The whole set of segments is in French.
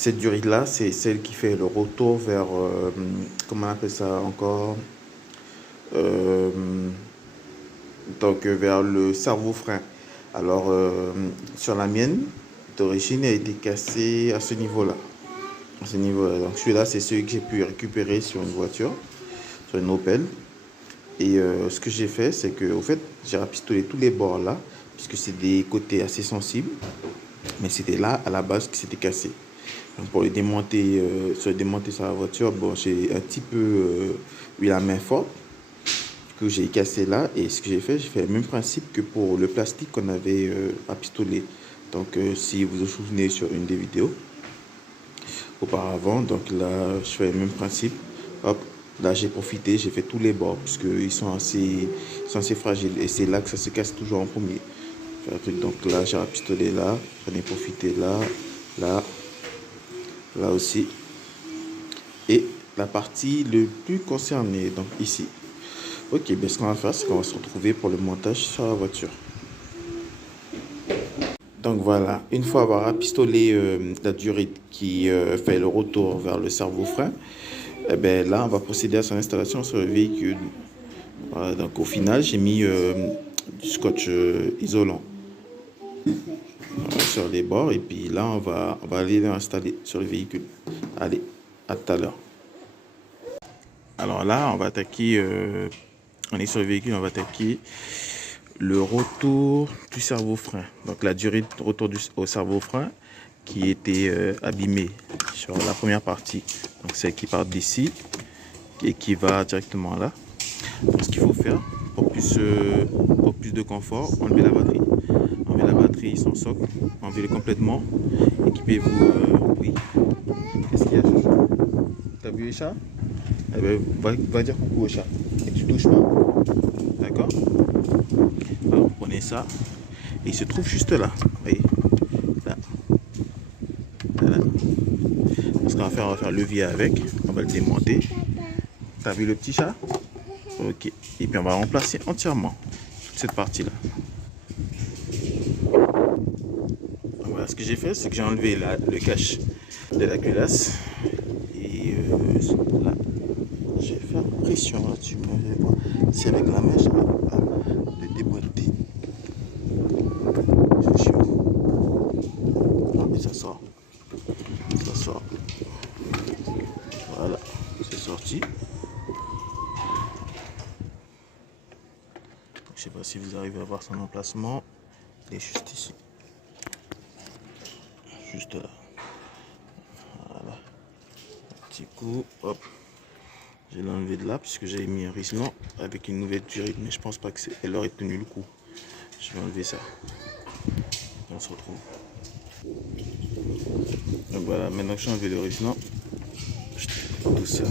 Cette durite-là, c'est celle qui fait le retour vers, comment on appelle ça encore? Euh, vers le cerveau-frein. Alors, sur la mienne, d'origine, elle a été cassée à ce niveau-là. À ce niveau-là. Donc, celui-là, c'est celui que j'ai pu récupérer sur une voiture, sur une Opel. Et ce que j'ai fait, c'est que, au fait, j'ai rapistolé tous les bords là, puisque c'est des côtés assez sensibles. Mais c'était là, à la base, que c'était cassé. Donc, pour le démonter, se démonter sur la voiture, bon, j'ai un petit peu eu la main forte, que j'ai cassé là. Et ce que j'ai fait le même principe que pour le plastique qu'on avait rapistolé. Donc, si vous vous souvenez sur une des vidéos auparavant, donc là, je fais le même principe. Hop, là, j'ai profité, j'ai fait tous les bords, puisqu'ils sont assez fragiles. Et c'est là que ça se casse toujours en premier. Donc là, j'ai rapistolé là, j'en ai profité là, là, là aussi. Et la partie le plus concernée, donc ici. Ok, ben ce qu'on va faire, c'est qu'on va se retrouver pour le montage sur la voiture. Donc voilà, une fois avoir rapistolé la durite qui fait le retour vers le cerveau-frein, eh ben là, on va procéder à son installation sur le véhicule. Voilà, donc au final, j'ai mis du scotch isolant sur les bords et puis là, on va aller l'installer sur le véhicule. Allez, à tout à l'heure. Alors là, on va attaquer, on est sur le véhicule, on va attaquer le retour du cerveau-frein. Donc la durée de retour au cerveau-frein qui était abîmée sur la première partie. Donc celle qui part d'ici et qui va directement là. Donc ce qu'il faut faire pour plus de confort, enlever la batterie. Enlever la batterie, son socle, enlever-le complètement. Équipez-vous, oui. Qu'est-ce qu'il y a? T'as vu les chats? Eh ben, va dire coucou au chat. Et tu touches pas. D'accord? Alors, vous prenez ça. Et il se trouve juste là. Vous voyez? Là. Voilà. Ce qu'on va faire, on va faire levier avec. On va le démonter. T'as vu le petit chat? Ok. Et puis on va remplacer entièrement toute cette partie-là. Voilà, ce que j'ai fait, c'est que j'ai enlevé le cache de la culasse. Et là, je vais faire pression là-dessus. Si avec la main, je vais pas le déboîter. Je suis où? Et ça sort. Ça sort. Voilà, c'est sorti. Je sais pas si vous arrivez à voir son emplacement. Il est juste ici. Juste là. Voilà. Un petit coup. Hop. Je l'ai enlevé de là puisque j'avais mis un riselant avec une nouvelle durite. Mais je pense pas qu'elle aurait tenu le coup. Je vais enlever ça. On se retrouve. Donc voilà, maintenant que j'ai enlevé le riselant, tout ça,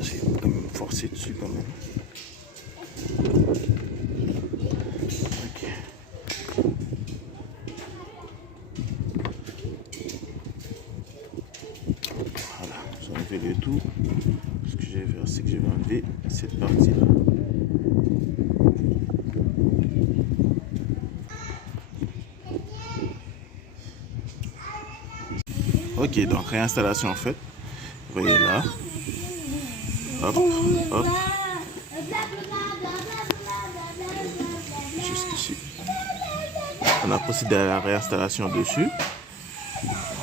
j'ai quand même forcé dessus quand même. Voilà, j'ai enlevé le tout. Ce que je vais faire, c'est que je vais enlever cette partie-là. Ok, donc réinstallation en fait. Vous voyez là. Hop, hop. Jusqu'ici. On a procédé à la réinstallation dessus.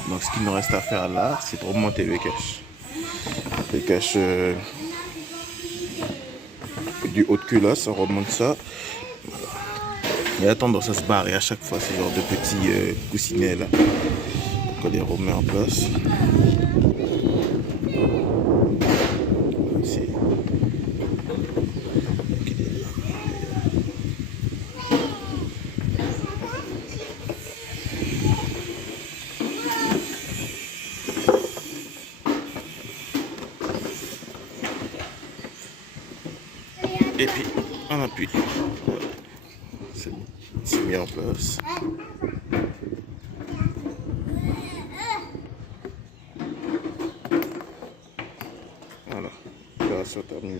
Donc ce qu'il nous reste à faire là, c'est de remonter le cache. Le cache du haut de culasse, on remonte ça. Il a tendance à se barrer à chaque fois, ce genre de petits coussinets là. Donc on les remet en place. Ici. Et puis on appuie. Voilà. C'est mis en place. Voilà, opération terminée.